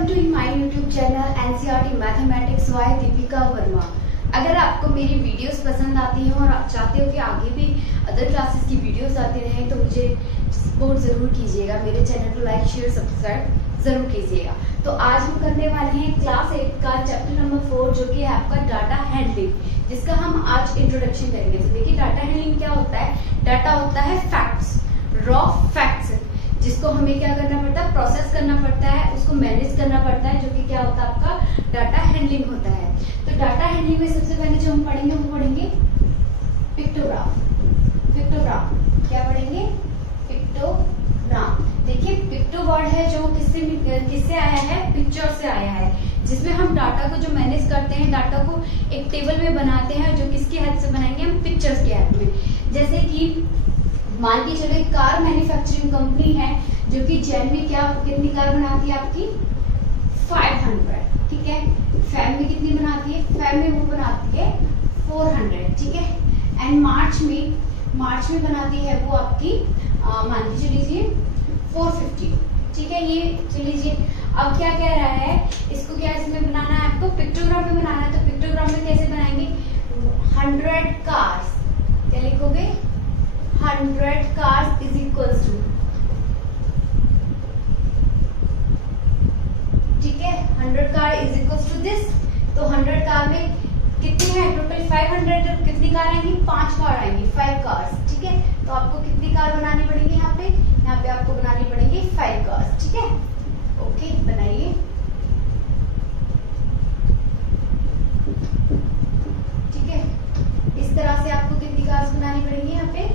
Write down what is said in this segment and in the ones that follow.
Welcome to my YouTube channel NCERT mathematics by Deepika Verma. अगर आपको मेरी वीडियोस पसंद आती हैं और आप चाहते हो कि आगे भी अदर क्लासेस की वीडियोस आती रहें तो मुझे सपोर्ट ज़रूर कीजिएगा। मेरे चैनल को लाइक शेयर सब्सक्राइब ज़रूर कीजिएगा। तो आज हम करने वाले हैं क्लास 8 का चैप्टर नंबर 4 जो कि है आपका डाटा हैंडलिंग, जिसका हम आज इंट्रोडक्शन करेंगे। तो देखिए डाटा हैंडलिंग क्या होता है। डाटा होता है फैक्ट्स, रॉ फैक्ट्स, जिसको हमें क्या करना पड़ता है, प्रोसेस करना पड़ता है, उसको मैनेज करना पड़ता है, जो कि क्या होता है आपका डाटा हैंडलिंग होता है। तो डाटा हैंडलिंग में सबसे पहले जो हम पढ़ेंगे वो पढ़ेंगे पिक्टोग्राफ। पिक्टोग्राफ क्या पढ़ेंगे, पिक्टोग्राम। देखिए पिक्टो वर्ड है जो किससे आया है, पिक्चर से आया है, जिसमें हम डाटा को जो मैनेज करते हैं, डाटा को एक टेबल में बनाते हैं, जो किसके हेल्प से बनाएंगे, हम पिक्चर्स के हेल्प में। जैसे कि मान के चलो एक कार मैन्युफैक्चरिंग कंपनी है जो कि जैन में क्या कितनी कार बनाती है आपकी 500, ठीक है। फैब में कितनी बनाती है, फैब में वो बनाती है 400, ठीक है। एंड मार्च में बनाती है वो आपकी मान के चलीजिए 450, ठीक है। ये चलीजिए अब क्या कह रहा है, इसको क्या इसमें बनाना है, आपको पिक्टोग्राम में बनाना है। तो पिक्टोग्राम में कैसे बनाएंगे, 100 कार्स, क्या लिखोगे, 100 cars is equals to, ठीक है, 100 car is equals to this। तो 100 कार में कितनी है टोटल 500, कितनी कार आएंगी, 5 कार आएंगी, 5 कार्स, ठीक है। तो आपको कितनी कार बनानी पड़ेगी, यहाँ पे आपको बनानी पड़ेगी 5 कार्स, ठीक है। ओके बनाइए, ठीक है। इस तरह से आपको कितनी कार्स बनानी पड़ेगी, यहाँ पे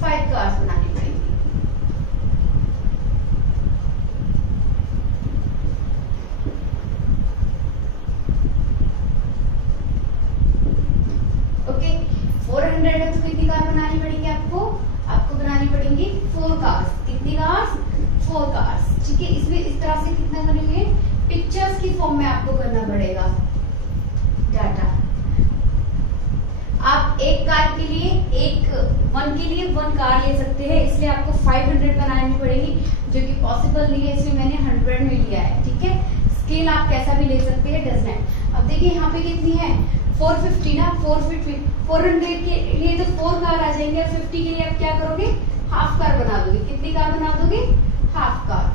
5 कार्स बनानी पड़ेगी। ओके 400 है तो कितनी कार बनानी पड़ेगी आपको बनानी पड़ेंगी 4 कार्स। कितनी कार्स, 4 कार्स, ठीक है। इसमें इस तरह से कितना करेंगे, पिक्चर्स की फॉर्म में आपको करना पड़ेगा डाटा। आप एक कार के लिए वन कार ले सकते हैं, इसलिए आपको 500 बनानी पड़ेगी, जो कि पॉसिबल नहीं है, इसलिए मैंने 100 में लिया है, ठीक है। स्केल आप कैसा भी ले सकते हैं, डज नॉट। अब देखिए यहाँ पे कितनी है 450 ना, 400 के लिए तो 4 कार आ जाएंगे, और 50 के लिए आप क्या करोगे, हाफ कार बना दोगे। कितनी कार बना दोगे, हाफ कार।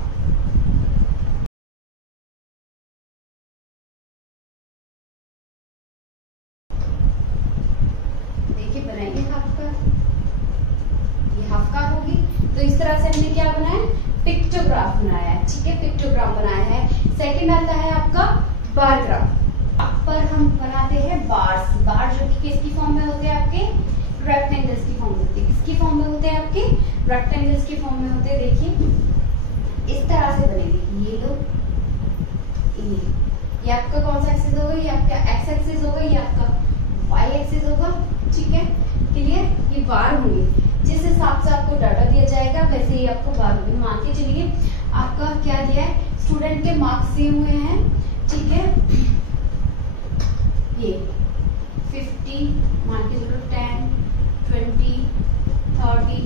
देखिए बनाएंगे हाफ कार, ये हाफ कार होगी। तो इस तरह से हमने क्या बनाया, पिक्टोग्राफ बनाया है, ठीक है, पिक्टोग्राम बनाया है। सेकंड आता है आपका बार ग्राफ। पर हम बनाते हैं बार्स, बार जो कि किसकी फॉर्म में होते हैं, आपके रेक्टेंगल्स की फॉर्म में होते हैं। किसकी फॉर्म में होते हैं, आपके रेक्टेंगल्स की फॉर्म में होते हैं। देखिए इस तरह से बनेगी, ये लो, ये आपका कौन सा एक्सिस होगा, ये आपका एक्स एक्सिस होगा, ये आपका वाई एक्सिस होगा, ठीक है, क्लियर। ये बार होंगे, जिस हिसाब से आपको डाटा दिया जाएगा वैसे ही आपको बार होगी। मान के चलिए आपका क्या दिया है, स्टूडेंट के मार्क्स दिए हुए हैं, ठीक है। ये 50 मान के चलो 10, 20, 30,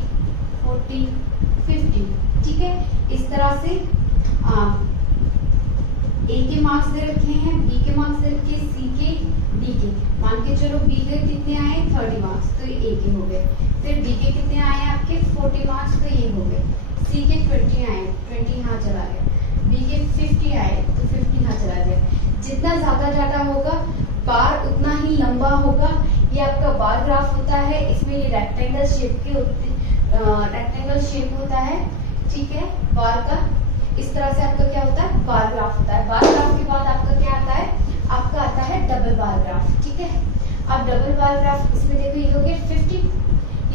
40, 50, ठीक है। इस तरह से ए के मार्क्स दे रखे हैं, बी के मार्क्स दे रखे हैं, सी के, डी के। मान के चलो बी के कितने आए 30 मार्क्स, तो ये ए के हो गए। फिर डी के कितने आए आपके 40 मार्क्स, तो ये हो गए। सी के 20 आए, 20 यहाँ चला गया। बी के 50 आए तो 50 यहाँ चला गया। जितना ज्यादा डाटा होगा बार उतना ही लंबा होगा। ये आपका बार ग्राफ होता है, इसमें ये रेक्टेंगल शेप होता है, ठीक है, बार का। इस तरह से आपका क्या होता है, बार ग्राफ होता है। बार ग्राफ के बाद आपका क्या आता है, आपका आता है डबल बार ग्राफ, ठीक है। अब डबल बार ग्राफ इसमें देखो, ये हो गया 50,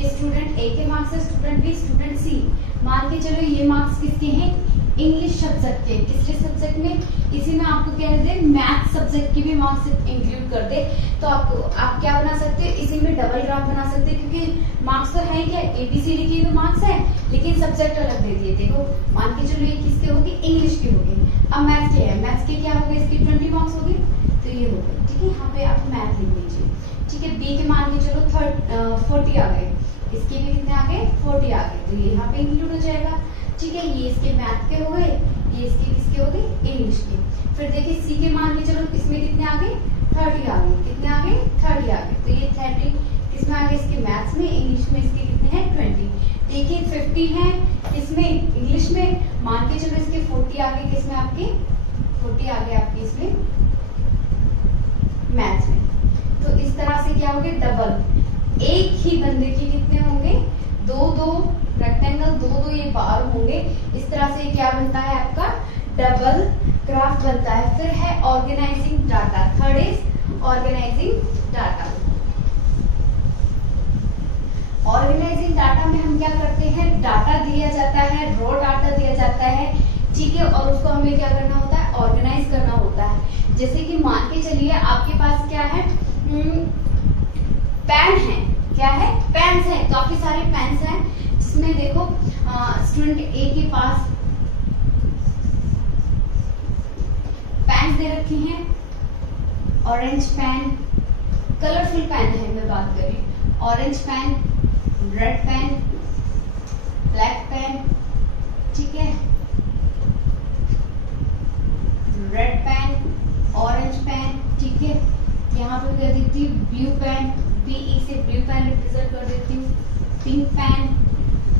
ये स्टूडेंट ए के मार्क्स है, स्टूडेंट बी, स्टूडेंट सी। मान के चलो ये मार्क्स किसके हैं, इंग्लिश सब्जेक्ट के। किसके सब्जेक्ट में, इसी में आपको क्या दे, मैथ सब्जेक्ट की भी मार्क्स इंक्लूड कर दे, तो आप क्या बना सकते हैं, इसी में डबल ग्राफ बना सकते हैं, क्योंकि मार्क्स तो है क्या, एबीसीडी की तो मार्क्स है, लेकिन सब्जेक्ट अलग दे दिए। देखो मान के चलो ये किसके होगी, इंग्लिश के होगी। अब मैथ्स के है, मैथ्स के क्या हो गए, इसकी 20 मार्क्स होगी, तो ये हो गए, ठीक है। यहाँ पे आप मैथ लिख लीजिए, ठीक है। बी के मान के चलो 40 आ गए, इसके भी कितने आ गए, 40 आ गए, तो ये यहाँ पे इंक्लूड हो जाएगा, ठीक है। ये इसके मैथ के हो गए, ये इसके किसके हो गए, इंग्लिश के। फिर देखिए सी के मान के चलो इसमें कितने आ गए, 30 आ गए, कितने आ गए, 30 आ गए। तो ये 30 किसमें आ गए, इसके मैथ्स में, इंग्लिश में इसके कितने हैं, 20। देखिए 50 है इसमें इंग्लिश में, मान के चलो इसके 40 आ गए, किसमें आपके 40 आ गए आपके इसमें मैथ्स में। तो इस तरह से क्या होंगे, डबल एक ही बंदे के कितने होंगे, दो दो रेक्टेंगल, दो दो ये बार होंगे। इस तरह से क्या बनता है आपका डबल ग्राफ बनता है। फिर है organising data, third is organising data. Organising data में हम क्या करते हैं, डाटा दिया जाता है, रॉ डाटा दिया जाता है, ठीक है, और उसको हमें क्या करना होता है, ऑर्गेनाइज करना होता है। जैसे कि मान के चलिए आपके पास क्या है, पेन है, क्या है, पेन्स है, काफी सारे पेन्स हैं, जिसमें देखो स्टूडेंट ए के पास पेन दे रखी हैं, ऑरेंज पेन, कलरफुल पेन है, मैं बात कर रही हूँ, orange pen, red pen, black pen, ठीक है, रेड पेन, ऑरेंज पेन, ठीक है, यहाँ पे कर देती हूँ ब्लू पेन, बीई से ब्लू पेन रिप्रेजेंट कर देती हूँ, pink pen,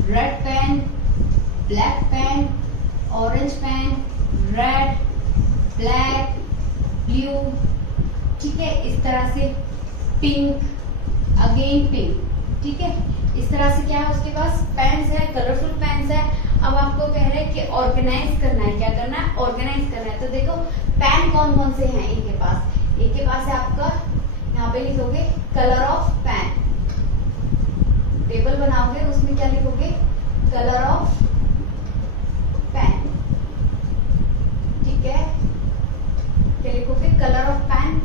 red pen, black pen, orange pen, red, black, blue, ठीक है, इस तरह से पिंक, अगेन पिंक, ठीक है, इस तरह से क्या है उसके पास पेन्स है, कलरफुल पेन्स है। अब आपको कह रहे हैं कि ऑर्गेनाइज करना है, क्या करना है, ऑर्गेनाइज करना है। तो देखो पेन कौन कौन से हैं, एक के पास है आपका, यहाँ पे लिखोगे कलर ऑफ पेन, टेबल बनाओगे उसमें क्या लिखोगे, कलर ऑफ पेन, ठीक है, क्या लिखोगे, कलर ऑफ पेन।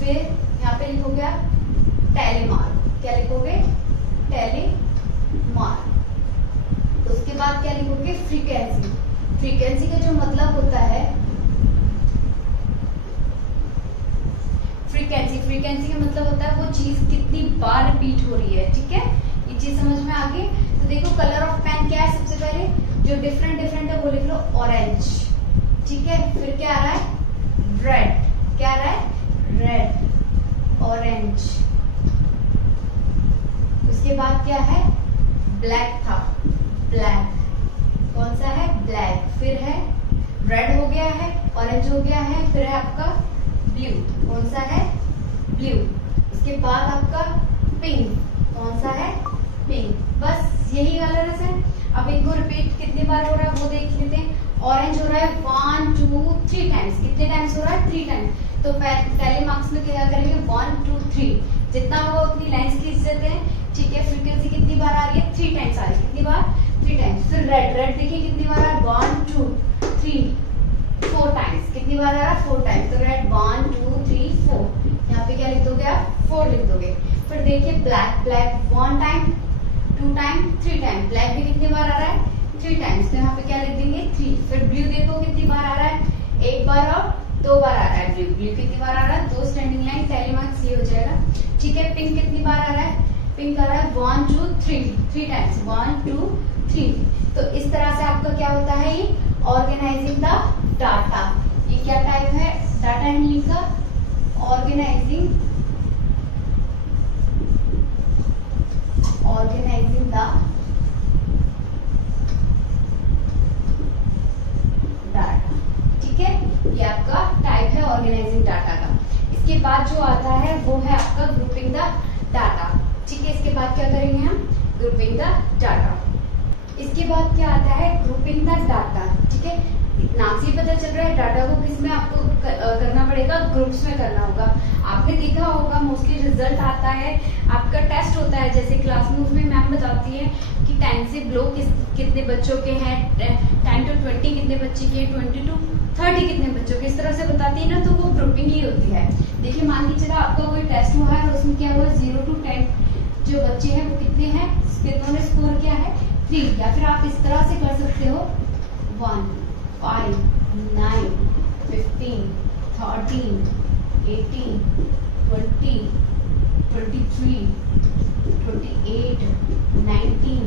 फिर यहाँ पे लिखोगे आप टैली मार्क, क्या लिखोगे, टैली मार्क। तो उसके बाद क्या लिखोगे, फ्रीक्वेंसी। फ्रीक्वेंसी का जो मतलब होता है, फ्रीक्वेंसी का मतलब होता है वो चीज कितनी बार रिपीट हो रही है, ठीक है, ये चीज समझ में आ गई। तो देखो कलर ऑफ पेन क्या है, सबसे पहले जो डिफरेंट है वो लिख लो ऑरेंज, ठीक है, फिर क्या आ रहा है, रेड, क्या आ रहा है, रेड, ऑरेंज, उसके बाद क्या है, ब्लैक था, ब्लैक, कौन सा है, ब्लैक, फिर है रेड हो गया है, ऑरेंज हो गया है, फिर है आपका ब्लू, कौन सा है, ब्लू, उसके बाद आपका पिंक, कौन सा है, पिंक। बस यही कलर्स है। अब इनको रिपीट कितनी बार हो रहा है वो देख लेते हैं। ऑरेंज हो रहा है 1 2 3 टाइम्स, कितने टाइम्स हो रहा है, 3 टाइम्स। तो पहले मार्क्स में क्या करेंगे, 1 2 3, जितना होगा उतनी लाइंस खींच देते हैं, ठीक है। फ्रीक्वेंसी कितनी बार आ रही है, 3 टाइम्स आ रही है, कितनी बार, 3 टाइम्स। फिर रेड देखिए कितनी बार आ रहा है, 1 2 3 4 टाइम्स, कितनी बार आ रहा है, 4 टाइम्स। तो रेड 1 2 3 4, यहाँ पे क्या लिख दोगे आप, 4 लिख दोगे। फिर देखिए black, 1 time 2 time 3 time, black भी कितनी बार आ रहा है, 3 टाइम्स, तो यहाँ पे क्या लिख देंगे, 3। फिर ब्लू देखो कितनी बार आ रहा है, 1 बार और 2 बार आ रहा है। ब्लू कितनी बार आ रहा है, 2 स्टैंडिंग लाइन, टैली मार्क्स ये हो जाएगा, ठीक है। पिंक कितनी बार आ रहा है, पिंक आ रहा है 1 2 3 टाइम्स, 1 2 3। तो इस तरह से आपका क्या होता है, ये ऑर्गेनाइजिंग द डाटा। ये क्या टाइप है, डाटा हैंडलिंग का, ऑर्गेनाइजिंग द डाटा, ठीक है। ये आपका टाइप है ऑर्गेनाइजिंग डाटा का। इसके बाद जो आता है वो है आपका ग्रुपिंग द डाटा, ठीक है। इसके बाद क्या करेंगे हम, ग्रुपिंग द डाटा। इसके बाद क्या आता है, ग्रुपिंग द डाटा, ठीक है। नाम से पता चल रहा है डाटा को किस में आपको करना पड़ेगा, ग्रुप्स में करना होगा। आपने देखा होगा मोस्टली रिजल्ट आता है, आपका टेस्ट होता है, जैसे क्लास में उसमें मैम बताती है कि 10 से बिलो कितने बच्चों के हैं, 10 to 20 कितने बच्चे के, 20 to 30 कितने बच्चों के, इस तरह से बताती है ना, तो वो ग्रुपिंग ही होती है। देखिए मान के चला आपका कोई टेस्ट हुआ है और उसमें क्या हुआ, 0 to 10 जो बच्चे हैं वो कितने हैं, कितनों स्कोर क्या है, 3। या फिर आप इस तरह से कर सकते हो, 1 5 9 15 13 18 20 23 28 19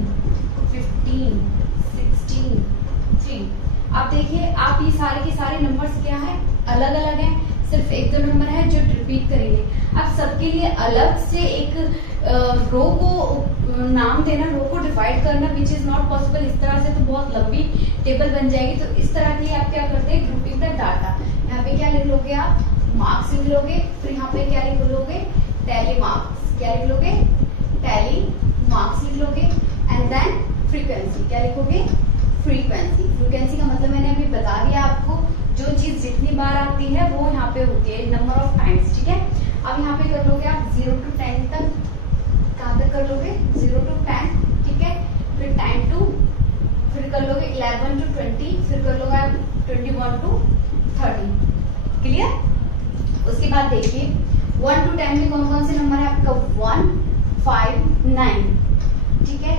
15 16 3। आप देखिए, आप ये सारे के सारे नंबर्स क्या है, अलग अलग हैं, सिर्फ एक दो नंबर है जो रिपीट करेंगे। अब सबके लिए अलग से एक रो को नाम देना, रो को डिवाइड करना विच इज नॉट पॉसिबल। इस तरह से तो बहुत लंबी टेबल बन जाएगी। तो इस तरह के लिए आप क्या करते हैं, ग्रुपिंग द डाटा। यहाँ पे क्या लिख लोगे आप, मार्क्स लिख लोगे, फिर यहाँ पे क्या लिख लोगे, टैली मार्क्स। क्या लिख लोगे, टैली मार्क्स लिख लोगे। एंड देन फ्रीक्वेंसी, क्या लिखोगे, फ्रीक्वेंसी। फ्रीक्वेंसी का मतलब मैंने अभी बता दिया आपको, जो चीज जितनी बार आती है वो यहाँ पे होती है, नंबर ऑफ टाइम्स। ठीक है, अब यहाँ पे कर लोगे आप 0 to 10 तक। कहाँ तक कर लोगे, 0 to 10। ठीक है, फिर 10 to, फिर कर लोगे 11 to 20, फिर कर लोगे आप 21 to 30। क्लियर। उसके बाद देखिए 1 to 10 में कौन कौन से नंबर है आपका, 1, 5, 9। ठीक है,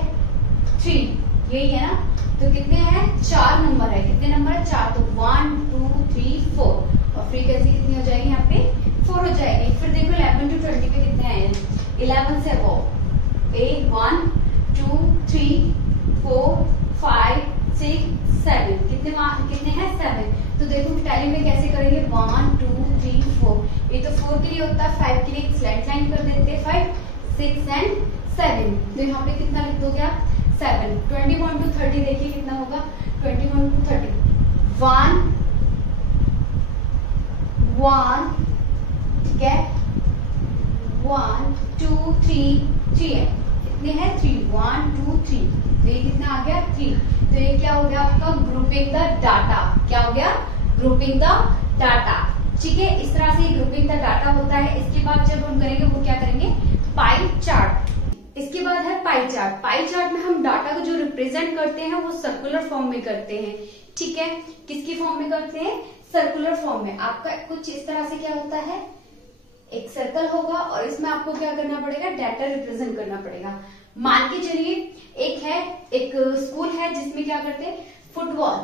3, यही है ना। तो कितने हैं, 4 नंबर है। कितने नंबर है, 4। तो 1, 2, 3, 4। और फ्रीक्वेंसी कितनी हो जाएगी, यहाँ पे 4 हो जाएगी। फिर देखो 11 to 20 पे कितने आए हैं, 11 से अबव, 1, 2, 3, 4, 5, 6, 7। कितने हैं, 7। तो देखो टैली में कैसे करेंगे, 1, 2, 3, 4। ये तो 4 के लिए होता है, 5 के लिए एक स्लैंट लाइन कर देते हैं, 5, 6 एंड 7। तो यहाँ पे कितना लिख दोगे आप, 7। 21 to 30 देखिए कितना होगा, 21 to 30, 1, 1। ठीक है, 1, 2, 3, 3 है। कितने हैं, 3, 1, 2, 3। तो ये कितना आ गया, 3। तो ये क्या हो गया आपका, ग्रुपिंग द डाटा। क्या हो गया, ग्रुपिंग द डाटा। ठीक है, इस तरह से ग्रुपिंग द डाटा होता है। इसके बाद जब हम करेंगे वो क्या करेंगे, पाई चार्ट। इसके बाद है पाई चार्ट। पाई चार्ट में हम डाटा को जो रिप्रेजेंट करते हैं वो सर्कुलर फॉर्म में करते हैं। ठीक है, किसकी फॉर्म में करते हैं, सर्कुलर फॉर्म में। आपका कुछ इस तरह से क्या होता है, एक सर्कल होगा और इसमें आपको क्या करना पड़ेगा, डाटा रिप्रेजेंट करना पड़ेगा। मान के चलिए एक स्कूल है जिसमें क्या करते हैं, फुटबॉल,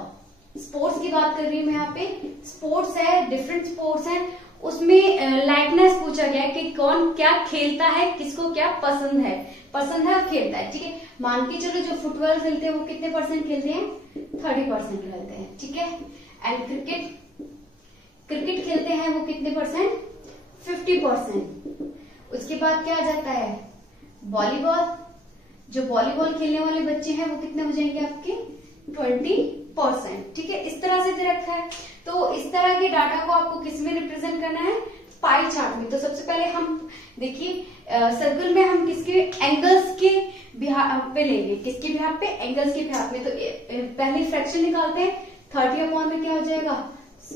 स्पोर्ट्स की बात कर रही हूँ मैं यहाँ पे। स्पोर्ट्स है, डिफरेंट स्पोर्ट्स है, उसमें लाइकनेस पूछा गया है कि कौन क्या खेलता है, किसको क्या पसंद है और खेलता है। ठीक है, मान के चलो जो फुटबॉल खेलते हैं वो कितने % खेलते हैं, 30% खेलते हैं। ठीक है, एंड क्रिकेट खेलते हैं वो कितने %, 50%। उसके बाद क्या आ जाता है, वॉलीबॉल। जो वॉलीबॉल खेलने वाले बच्चे हैं वो कितने हो जाएंगे आपके, 20%। ठीक है, इस तरह से दे रखा है। तो इस तरह के डाटा को आपको किस में रिप्रेजेंट करना है, पाई चार्ट में। तो सबसे पहले हम देखिए सर्कल में हम किसके, एंगल्स के बिहाफ पे लेंगे, किसके बिहाफ पे, एंगल्स के बिहाफ में। तो पहले फ्रैक्शन निकालते हैं, 30 अपॉन में क्या हो जाएगा,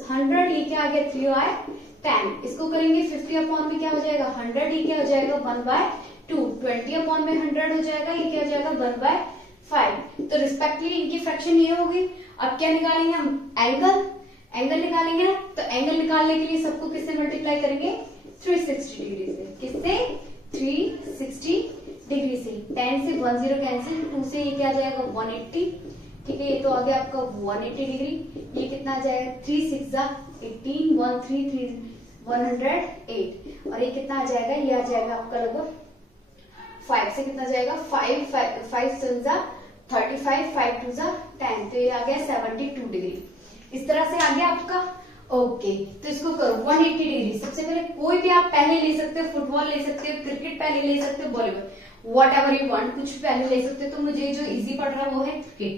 100। ये क्या आ गया, 3/10। इसको करेंगे 50 अपॉन में क्या हो जाएगा, 100। ये क्या हो जाएगा, 1/2। 20 अपॉन में 100 हो जाएगा, ये क्या हो जाएगा, 1/5। तो रिस्पेक्टिवली इनकी फ्रैक्शन ये होगी। अब क्या निकालेंगे हम, एंगल निकालेंगे ना। तो एंगल निकालने के लिए सबको किससे मल्टीप्लाई करेंगे, 360 डिग्री से। किससे, 360 डिग्री से। 10 से 10 कैंसिल, 2 से ये क्या आ जाएगा, 180। ठीक है, ये तो आ गया आपका 180 डिग्री। ये कितना आ जाएगा, 3 6 18, 1 3 3 108। और ये कितना आ जाएगा, ये आ जाएगा आपका लगभग 5 से कितना जाएगा, 5 7 35, 5 2 10। तो ये आ गया 72 डिग्री। इस तरह से आ गया आपका। ओके, तो इसको करो 180 डिग्री। सबसे पहले कोई भी आप पहले ले सकते हो, फुटबॉल ले सकते हो, क्रिकेट पहले ले सकते हो, volleyball, what ever you want, कुछ पहले ले सकते हो। तो मुझे जो इजी पड़ रहा है वो है क्रिकेट,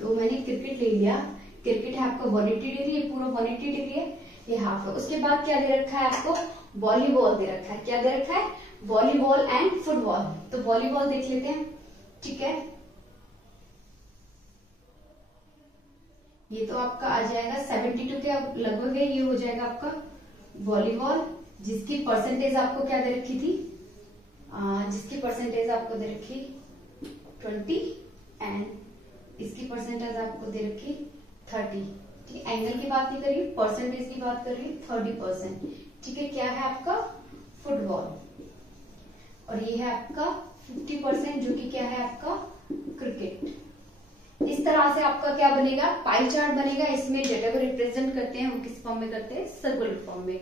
तो मैंने क्रिकेट ले लिया। क्रिकेट है आपका 180 डिग्री, ये पूरा 180 डिग्री है, ये हाफ है। उसके बाद क्या दे रखा है आपको, वॉलीबॉल दे रखा है। क्या दे रखा है, वॉलीबॉल एंड फुटबॉल। तो वॉलीबॉल देख लेते हैं। ठीक है, ये तो आपका आ जाएगा 72 के लगभग है, ये हो जाएगा आपका वॉलीबॉल, जिसकी परसेंटेज आपको क्या दे रखी थी, जिसकी परसेंटेज आपको दे रखी 20 एंड इसकी परसेंटेज आपको दे रखी 30। ठीक है, एंगल की बात नहीं कर रही, परसेंटेज की बात कर रही, 30%। ठीक है, क्या है आपका फुटबॉल, और ये है आपका 50% जो कि क्या है आपका क्रिकेट। इस तरह से आपका क्या बनेगा, पाई चार्ट बनेगा। इसमें डेटा को रिप्रेजेंट करते हैं, वो किस फॉर्म में करते हैं, सर्कुलर फॉर्म में।